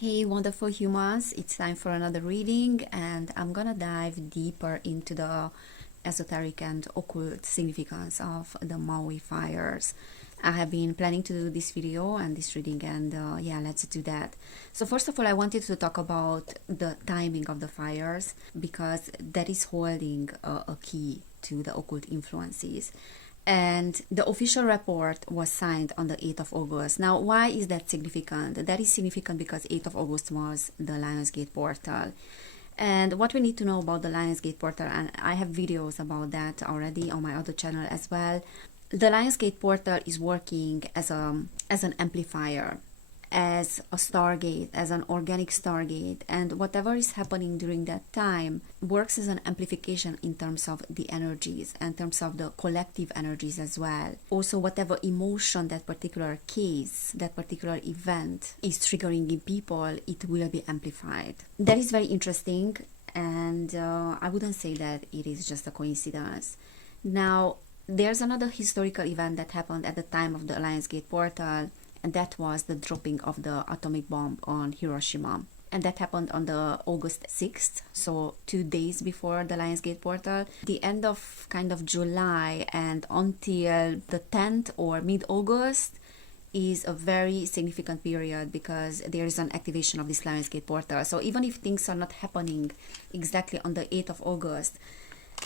Hey, wonderful humans, it's time for another reading, and I'm gonna dive deeper into the esoteric and occult significance of the Maui fires. I have been planning to do this video and this reading, and yeah, let's do that. So, first of all, I wanted to talk about the timing of the fires because that is holding a key to the occult influences. And the official report was signed on the 8th of August. Now, why is that significant? That is significant because 8th of August was the Lionsgate portal. And what we need to know about the Lionsgate portal, and I have videos about that already on my other channel as well. The Lionsgate portal is working as an amplifier, as a stargate, as an organic stargate, and whatever is happening during that time works as an amplification in terms of the energies, in terms of the collective energies as well. Also, whatever emotion that particular case, that particular event is triggering in people, it will be amplified. That is very interesting, and I wouldn't say that it is just a coincidence. Now, there's another historical event that happened at the time of the Lionsgate portal, and that was the dropping of the atomic bomb on Hiroshima. And that happened on the August 6th, so 2 days before the Lionsgate portal. The end of kind of July and until the 10th or mid-August is a very significant period because there is an activation of this Lionsgate portal. So even if things are not happening exactly on the 8th of August,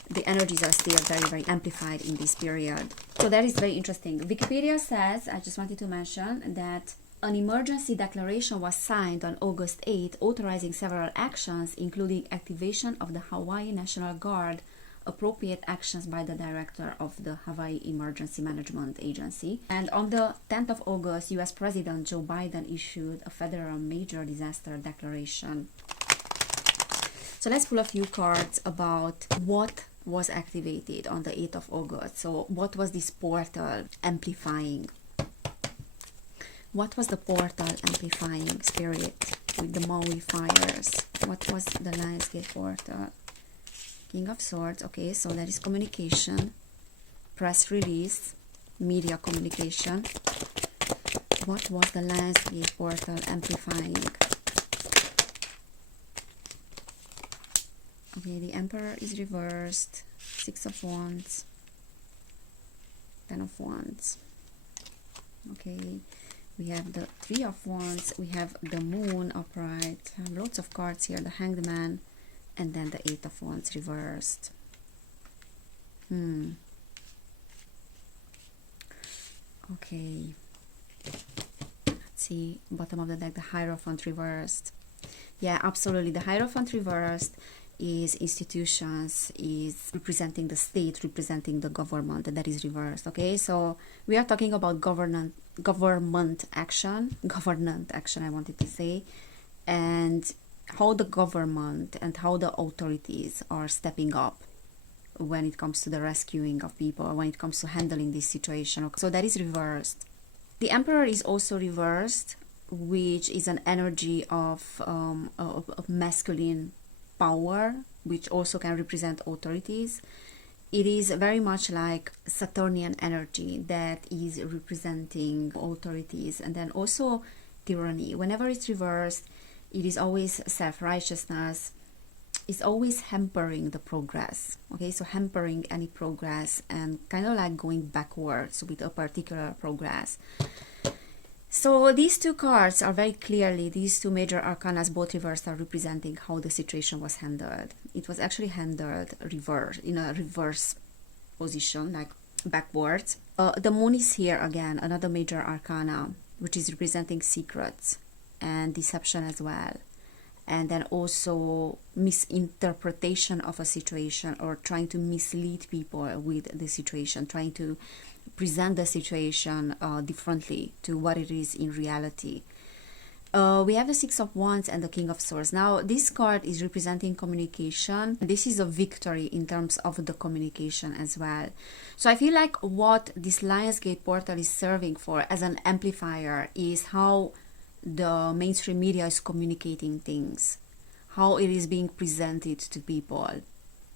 the energies are still very, very amplified in this period. So that is very interesting. Wikipedia says, I just wanted to mention that an emergency declaration was signed on August 8, authorizing several actions, including activation of the Hawaii National Guard, appropriate actions by the director of the Hawaii Emergency Management Agency. And on the 10th of August, US President Joe Biden issued a federal major disaster declaration. So let's pull a few cards about what was activated on the 8th of August. So what was this portal amplifying? What was the portal amplifying, Spirit, with the Maui fires? What was the Lionsgate portal? King of Swords. Okay, so that is communication, press release, media communication. What was the Lionsgate portal amplifying? Okay, the Emperor is reversed, 6 of Wands, 10 of Wands. Okay, we have the 3 of Wands, we have the Moon upright, lots of cards here, the Hanged Man, and then the 8 of Wands reversed. Okay, let's see, bottom of the deck, the Hierophant reversed. Yeah, absolutely, the Hierophant reversed is institutions, is representing the state, representing the government, that is reversed. Okay, so we are talking about government action, I wanted to say, and how the government and how the authorities are stepping up when it comes to the rescuing of people, when it comes to handling this situation. Okay, so that is reversed. The Emperor is also reversed, which is an energy of masculine power, which also can represent authorities. It is very much like Saturnian energy that is representing authorities, and then also tyranny. Whenever it's reversed, it is always self-righteousness. It's always hampering the progress. Okay, so hampering any progress and kind of like going backwards with a particular progress. So these two cards are very clearly, these two major arcanas, both reversed, are representing how the situation was handled. It was actually handled reverse, in a reverse position, like backwards. The Moon is here again, another major arcana, which is representing secrets and deception as well. And then also misinterpretation of a situation, or trying to mislead people with the situation, trying to present the situation differently to what it is in reality. We have the 6 of Wands and the King of Swords. Now, this card is representing communication. This is a victory in terms of the communication as well. So I feel like what this Lionsgate portal is serving for as an amplifier is how the mainstream media is communicating things, how it is being presented to people.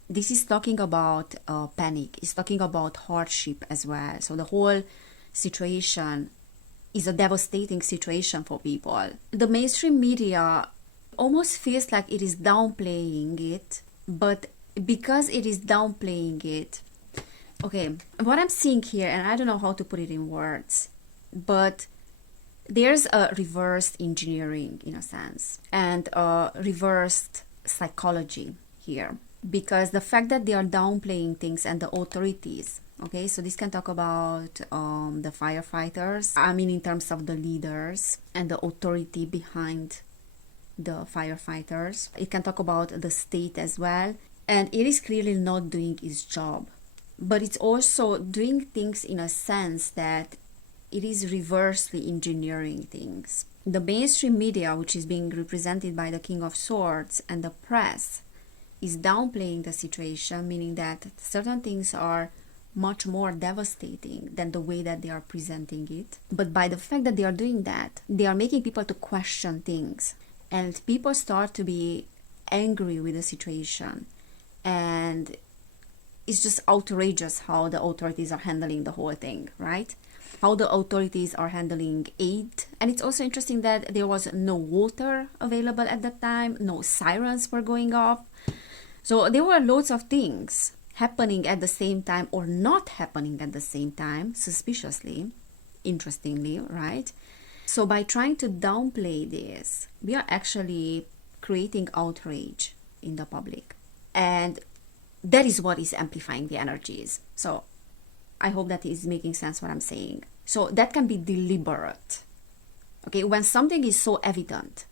This is talking about panic, it's talking about hardship as well. So the whole situation is a devastating situation for people. The mainstream media almost feels like it is downplaying it, but because it is downplaying it, okay, what I'm seeing here, and I don't know how to put it in words, but there's a reversed engineering in a sense, and a reversed psychology here, because the fact that they are downplaying things and the authorities, okay, so this can talk about the firefighters, I mean in terms of the leaders and the authority behind the firefighters. It can talk about the state as well, and it is clearly not doing its job, but it's also doing things in a sense that it is reversely engineering things. The mainstream media, which is being represented by the King of Swords and the press, is downplaying the situation, meaning that certain things are much more devastating than the way that they are presenting it. But by the fact that they are doing that, they are making people to question things, and people start to be angry with the situation, and it's just outrageous how the authorities are handling the whole thing, right? How the authorities are handling aid. And it's also interesting that there was no water available at that time, no sirens were going off. So there were loads of things happening at the same time or not happening at the same time, suspiciously, interestingly, right? So by trying to downplay this, we are actually creating outrage in the public. And that is what is amplifying the energies. So I hope that is making sense what I'm saying. So that can be deliberate. Okay, when something is so evident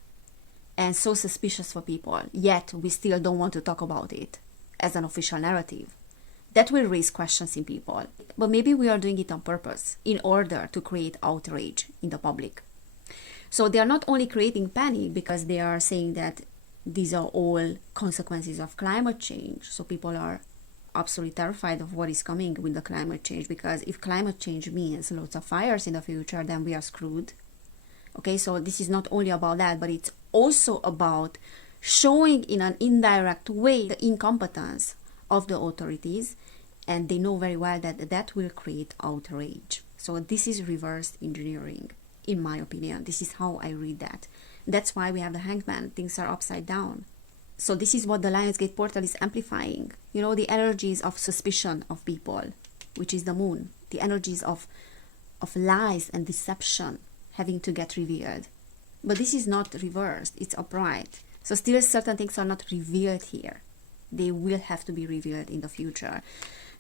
and so suspicious for people, yet we still don't want to talk about it as an official narrative, that will raise questions in people. But maybe we are doing it on purpose in order to create outrage in the public. So they are not only creating panic because they are saying that these are all consequences of climate change. So people are absolutely terrified of what is coming with the climate change, because if climate change means lots of fires in the future, then we are screwed. Okay, so this is not only about that, but it's also about showing in an indirect way the incompetence of the authorities, and they know very well that that will create outrage. So this is reverse engineering, in my opinion. This is how I read that. That's why we have the Hangman. Things are upside down. So this is what the Lionsgate portal is amplifying. You know, the energies of suspicion of people, which is the moon. The energies of lies and deception having to get revealed. But this is not reversed. It's upright. So still certain things are not revealed here. They will have to be revealed in the future.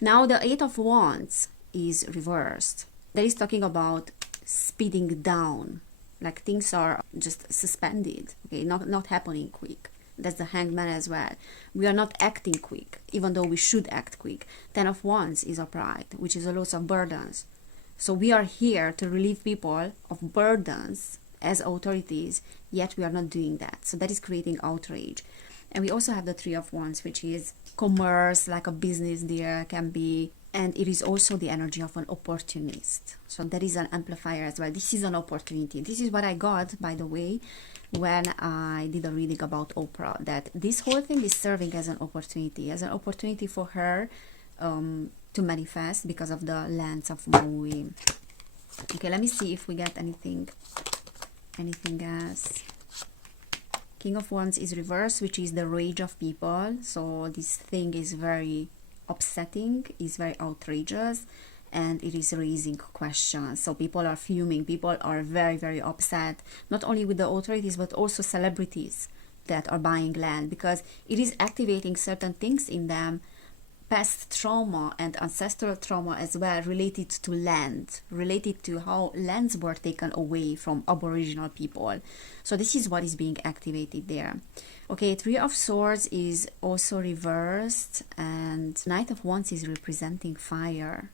Now the Eight of Wands is reversed. That is talking about speeding down. Like things are just suspended. Okay, not happening quick. That's the Hangman as well. We are not acting quick, even though we should act quick. Ten of Wands is upright, which is a loss of burdens. So we are here to relieve people of burdens as authorities, yet we are not doing that. So that is creating outrage. And we also have the Three of Wands, which is commerce, like a business there can be. And it is also the energy of an opportunist. So that is an amplifier as well. This is an opportunity. This is what I got, by the way, when I did a reading about Oprah, that this whole thing is serving as an opportunity for her to manifest because of the lands of Maui. Okay, let me see if we get anything else. King of Wands is reversed, which is the rage of people. So this thing is very upsetting, is very outrageous, and it is raising questions. So people are fuming, people are very, very upset, not only with the authorities but also celebrities that are buying land, because it is activating certain things in them, past trauma and ancestral trauma as well, related to land, related to how lands were taken away from Aboriginal people. So this is what is being activated there. Okay, Three of Swords is also reversed, and Knight of Wands is representing fire.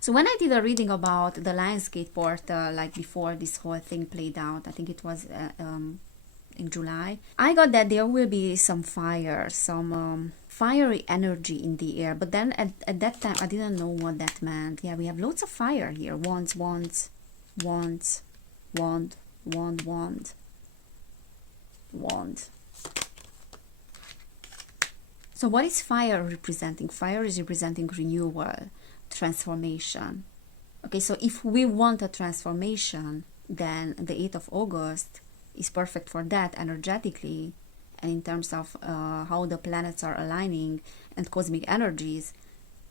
So when I did a reading about the Lionsgate portal, like before this whole thing played out, I think it was in July, I got that there will be some fire, some fiery energy in the air. But then at that time, I didn't know what that meant. Yeah, we have lots of fire here. Wands, wands, wands, wand, wand, wand, wand. So what is fire representing? Fire is representing renewal, transformation. Okay, so if we want a transformation, then the 8th of August is perfect for that energetically, and in terms of how the planets are aligning and cosmic energies,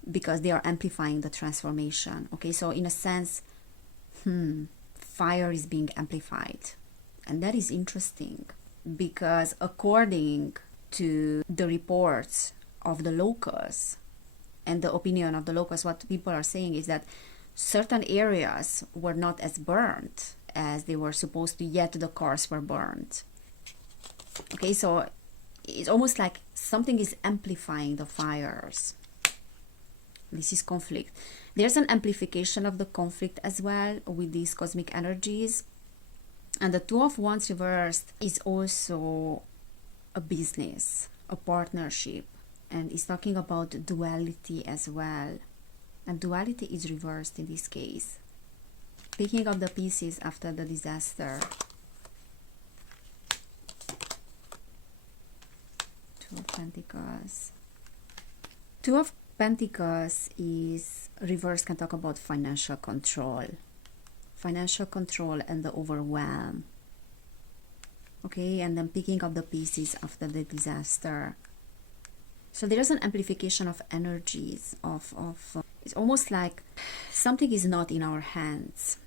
because they are amplifying the transformation. Okay, so in a sense, fire is being amplified. And that is interesting, because according to the reports of the locals and the opinion of the locals, what people are saying is that certain areas were not as burnt as they were supposed to, yet the cars were burned. Okay, so it's almost like something is amplifying the fires. This is conflict. There's an amplification of the conflict as well with these cosmic energies. And the Two of Wands reversed is also a business, a partnership, and it's talking about duality as well. And duality is reversed in this case. Picking up the pieces after the disaster. Two of Pentacles. Two of Pentacles is reversed, can talk about financial control. Financial control and the overwhelm. Okay, and then picking up the pieces after the disaster. So there's an amplification of energies it's almost like something is not in our hands.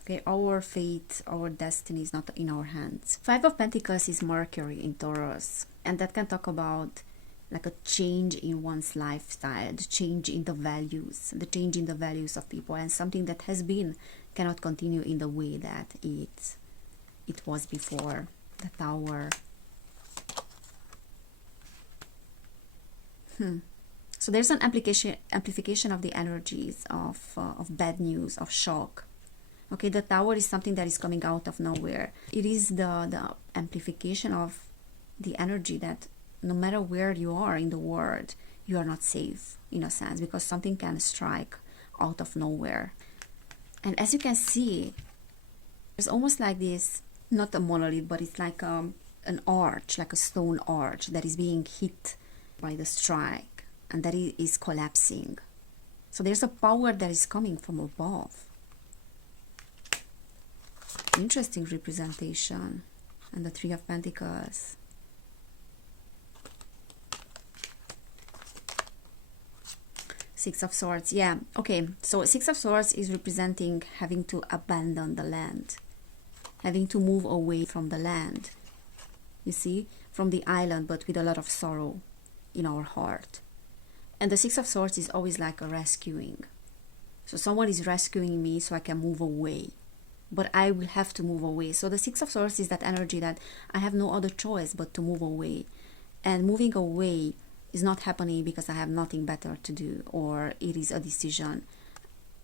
Okay, our fate, our destiny is not in our hands. Five of Pentacles is Mercury in Taurus, and that can talk about like a change in one's lifestyle, the change in the values, of people, and something that has been cannot continue in the way that it was before. The Tower. So there's an amplification of the energies of bad news, of shock. Okay, the Tower is something that is coming out of nowhere. It is the amplification of the energy that no matter where you are in the world, you are not safe, in a sense, because something can strike out of nowhere. And as you can see, there's almost like this, not a monolith, but it's like an arch, like a stone arch that is being hit by the strike, and that is collapsing. So there's a power that is coming from above. Interesting representation. And the Three of Pentacles. Six of Swords. Yeah, okay. So Six of Swords is representing having to abandon the land, having to move away from the land. You see, from the island, but with a lot of sorrow in our heart. And the Six of Swords is always like a rescuing. So someone is rescuing me so I can move away, but I will have to move away. So the Six of Swords is that energy that I have no other choice but to move away. And moving away is not happening because I have nothing better to do or it is a decision.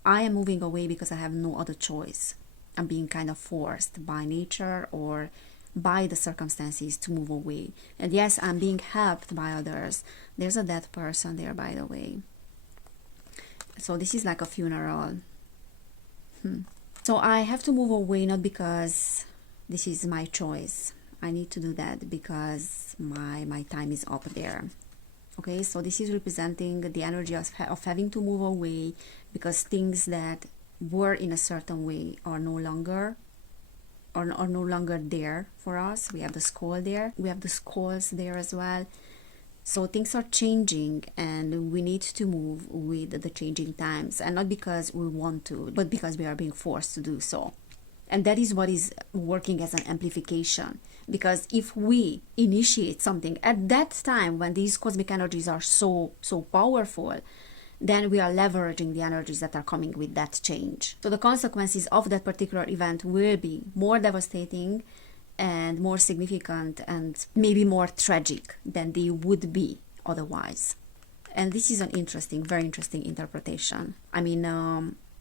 I am moving away because I have no other choice. I'm being kind of forced by nature or by the circumstances to move away. And yes, I'm being helped by others. There's a dead person there, by the way. So this is like a funeral. So I have to move away, not because this is my choice. I need to do that because my time is up there. Okay, so this is representing the energy of having to move away because things that were in a certain way are no longer there for us. We have the skull there. We have the skulls there as well. So things are changing and we need to move with the changing times, and not because we want to, but because we are being forced to do so. And that is what is working as an amplification. Because if we initiate something at that time when these cosmic energies are so powerful, then we are leveraging the energies that are coming with that change. So the consequences of that particular event will be more devastating and more significant and maybe more tragic than they would be otherwise. And this is an interesting, very interesting interpretation. I mean,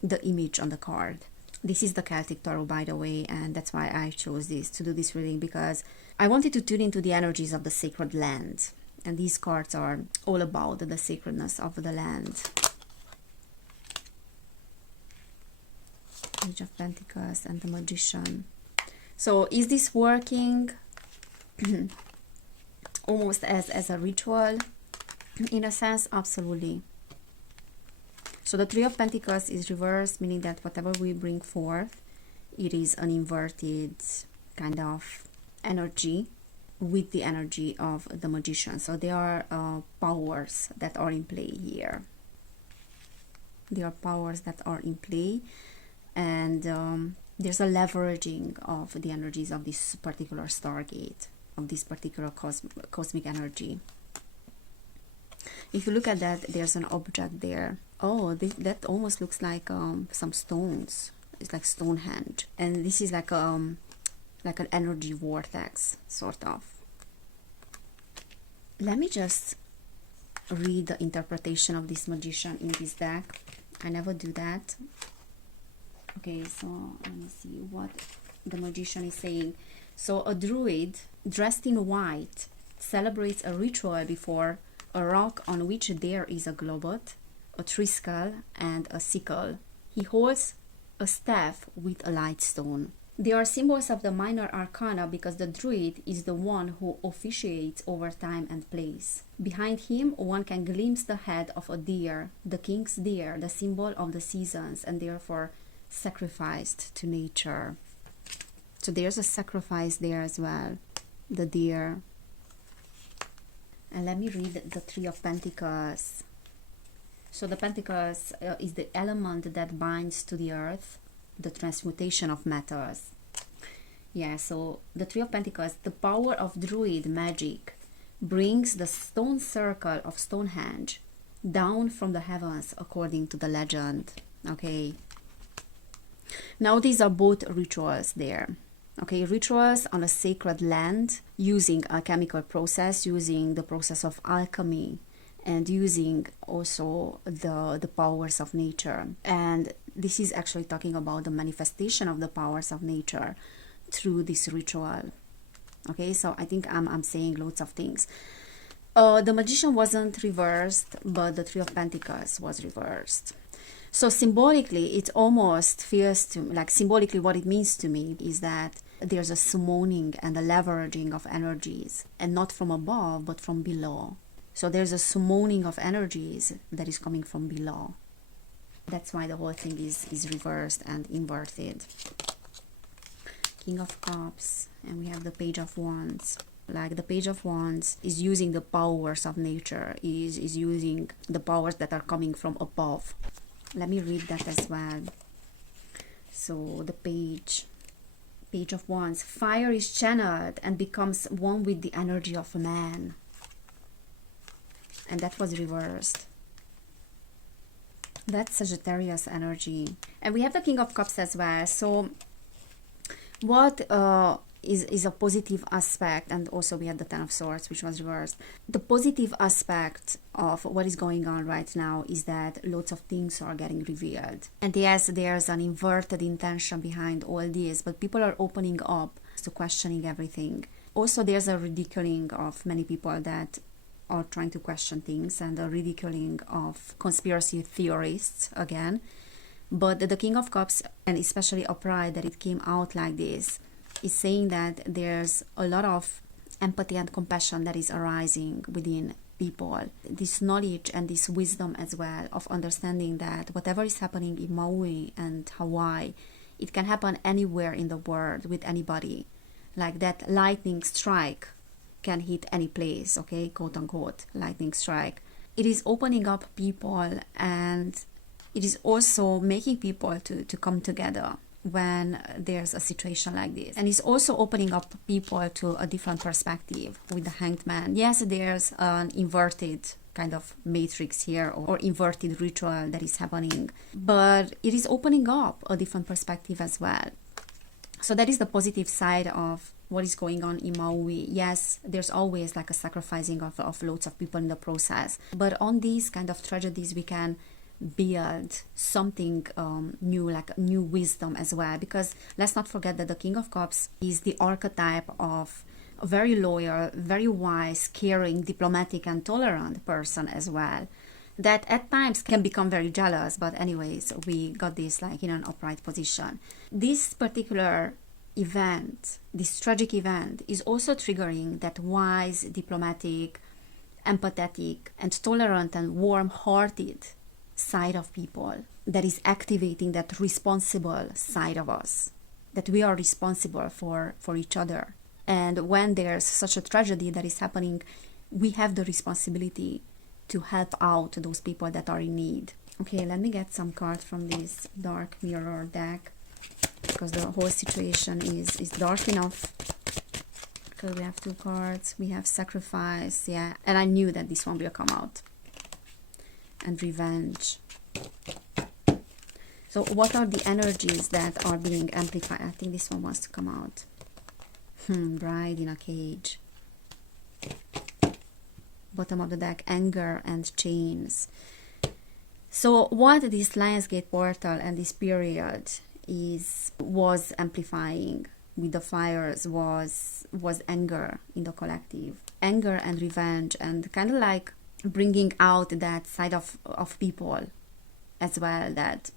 the image on the card. This is the Celtic Tarot, by the way, and that's why I chose this to do this reading, because I wanted to tune into the energies of the sacred land. And these cards are all about the sacredness of the land. Page of Pentacles and the Magician. So is this working almost as a ritual? In a sense, absolutely. So the Three of Pentacles is reversed, meaning that whatever we bring forth it is an inverted kind of energy with the energy of the magician. So there are powers that are in play here. There are powers that are in play, and there's a leveraging of the energies of this particular stargate, of this particular cosmic energy. If you look at that, there's an object there. Oh, that almost looks like some stones. It's like Stonehenge, and this is like an energy vortex, sort of. Let me just read the interpretation of this magician in this deck. I never do that. Okay, so let me see what the magician is saying. So a druid dressed in white celebrates a ritual before a rock on which there is a globot, a triskel, and a sickle. He holds a staff with a light stone. They are symbols of the minor arcana because the druid is the one who officiates over time and place. Behind him, one can glimpse the head of a deer, the king's deer, the symbol of the seasons, and therefore sacrificed to nature. So there's a sacrifice there as well, the deer. And let me read the Three of Pentacles. So the Pentacles is the element that binds to the earth, the transmutation of metals. Yeah, so the Three of Pentacles, the power of druid magic brings the stone circle of Stonehenge down from the heavens according to the legend. Okay. Now these are both rituals there. Okay, rituals on a sacred land using a chemical process, using the process of alchemy, and using also the powers of nature. And this is actually talking about the manifestation of the powers of nature through this ritual. Okay, so I think I'm saying loads of things. The magician wasn't reversed, but the Three of Pentacles was reversed. So symbolically, it almost feels to like symbolically what it means to me is that there's a summoning and a leveraging of energies, and not from above, but from below. So there's a summoning of energies that is coming from below. That's why the whole thing is reversed and inverted. King of Cups, and we have the Page of Wands. Like the Page of Wands is using the powers of nature, is using the powers that are coming from above. Let me read that as well. So the Page of Wands, fire is channeled and becomes one with the energy of a man. And that was reversed. That's Sagittarius energy. And we have the King of Cups as well. So what is a positive aspect, and also we had the Ten of Swords, which was reversed. The positive aspect of what is going on right now is that lots of things are getting revealed. And yes, there's an inverted intention behind all this, but people are opening up to questioning everything. Also, there's a ridiculing of many people that are trying to question things, and a ridiculing of conspiracy theorists again. But the King of Cups, and especially Upright, that it came out like this, is saying that there's a lot of empathy and compassion that is arising within people. This knowledge and this wisdom as well of understanding that whatever is happening in Maui and Hawaii, it can happen anywhere in the world with anybody. Like that lightning strike can hit any place, okay, quote unquote, lightning strike. It is opening up people, and it is also making people to come together when there's a situation like this. And it's also opening up people to a different perspective with the Hanged Man. Yes, there's an inverted kind of matrix here, or inverted ritual that is happening, but it is opening up a different perspective as well. So that is the positive side of what is going on in Maui. Yes, there's always like a sacrificing of loads of people in the process, but on these kind of tragedies we can build something new, like new wisdom as well, because let's not forget that the King of Cups is the archetype of a very loyal, very wise, caring, diplomatic and tolerant person as well, that at times can become very jealous, but anyways, we got this like in an upright position. This particular event, this tragic event, is also triggering that wise, diplomatic, empathetic and tolerant and warm-hearted side of people that is activating that responsible side of us. that we are responsible for each other. And when there's such a tragedy that is happening, we have the responsibility to help out those people that are in need. Okay, let me get some cards from this dark mirror deck, because the whole situation is dark enough. Okay, we have 2 cards. We have sacrifice, yeah, and I knew that this one will come out. And revenge. So what are the energies that are being amplified? I think this one wants to come out. Bride in a cage. Bottom of the deck, anger and chains. So what this Lionsgate portal and this period was amplifying with the fires was anger in the collective. Anger and revenge, and kind of like bringing out that side of people as well, that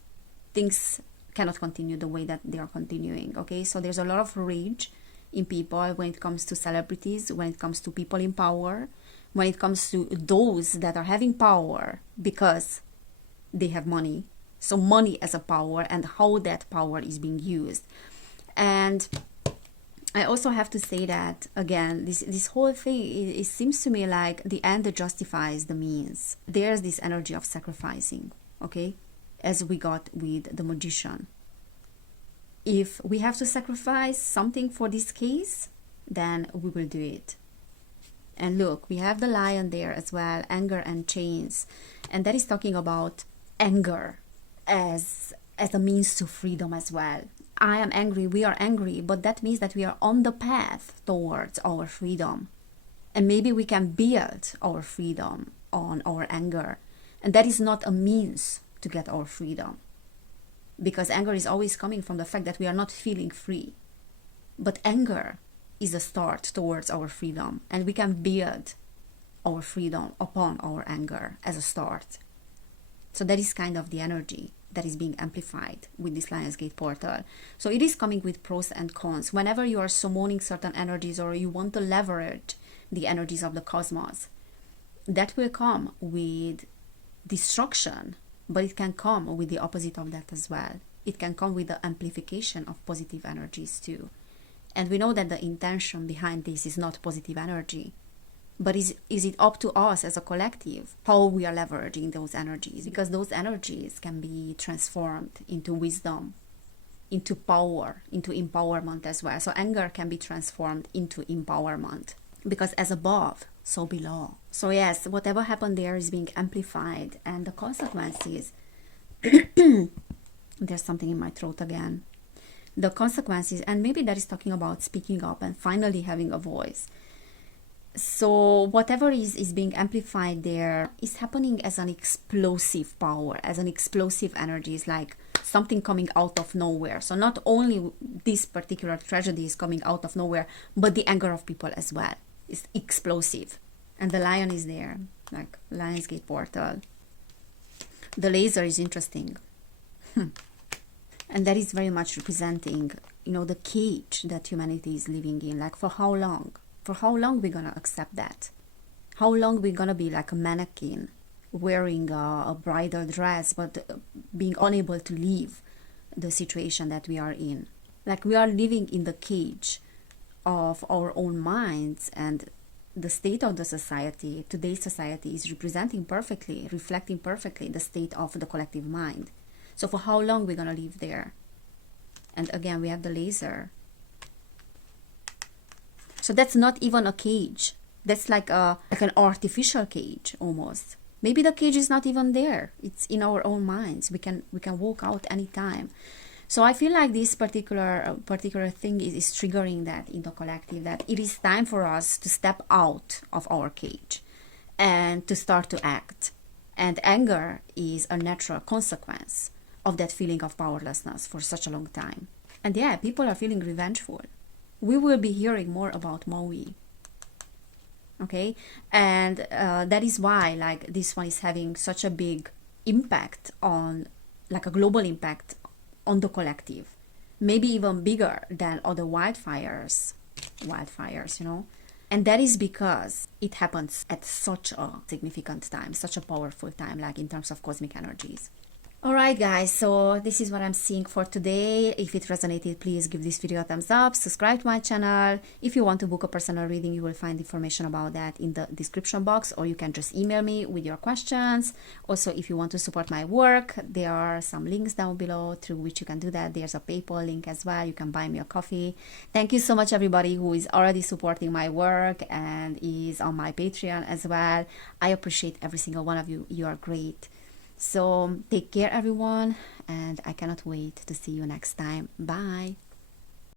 things cannot continue the way that they are continuing. Okay, so there's a lot of rage in people when it comes to celebrities, when it comes to people in power, when it comes to those that are having power because they have money. So money as a power, and how that power is being used. And I also have to say that, again, this whole thing, it seems to me like the end justifies the means. There's this energy of sacrificing, okay, as we got with the magician. If we have to sacrifice something for this case, then we will do it. And look, we have the lion there as well, anger and chains. And that is talking about anger as a means to freedom as well. I am angry, we are angry, but that means that we are on the path towards our freedom. And maybe we can build our freedom on our anger. And that is not a means to get our freedom. Because anger is always coming from the fact that we are not feeling free. But anger is a start towards our freedom. And we can build our freedom upon our anger as a start. So that is kind of the energy that is being amplified with this Lionsgate portal. So it is coming with pros and cons. Whenever you are summoning certain energies, or you want to leverage the energies of the cosmos, that will come with destruction, but it can come with the opposite of that as well. It can come with the amplification of positive energies too. And we know that the intention behind this is not positive energy. But is it up to us as a collective how we are leveraging those energies? Because those energies can be transformed into wisdom, into power, into empowerment as well. So anger can be transformed into empowerment. Because as above, so below. So yes, whatever happened there is being amplified. And the consequences... There's something in my throat again. The consequences, and maybe that is talking about speaking up and finally having a voice. So whatever is being amplified there is happening as an explosive power, as an explosive energy. It's like something coming out of nowhere. So not only this particular tragedy is coming out of nowhere, but the anger of people as well is explosive. And the lion is there, like Lionsgate portal. The laser is interesting. And that is very much representing, the cage that humanity is living in. Like, for how long? For how long we're gonna accept that? How long we're gonna be like a mannequin, wearing a bridal dress, but being unable to leave the situation that we are in? Like, we are living in the cage of our own minds, and the state of the society, today's society, is representing perfectly, reflecting perfectly the state of the collective mind. So for how long we're gonna live there? And again, we have the laser. So that's not even a cage. That's like an artificial cage almost. Maybe the cage is not even there. It's in our own minds. We can walk out anytime. So I feel like this particular thing is triggering that in the collective, that it is time for us to step out of our cage and to start to act. And anger is a natural consequence of that feeling of powerlessness for such a long time. And yeah, people are feeling revengeful. We will be hearing more about Maui. Okay? And that is why, like, this one is having such a big impact on, like a global impact on the collective. Maybe even bigger than other wildfires, And that is because it happens at such a significant time, such a powerful time, like in terms of cosmic energies. Alright guys, so this is what I'm seeing for today. If it resonated, please give this video a thumbs up, subscribe to my channel. If you want to book a personal reading, you will find information about that in the description box, or you can just email me with your questions. Also, if you want to support my work, there are some links down below through which you can do that. There's a PayPal link as well. You can buy me a coffee. Thank you so much everybody who is already supporting my work and is on my Patreon as well. I appreciate every single one of you. You are great. So take care everyone, and I cannot wait to see you next time. Bye.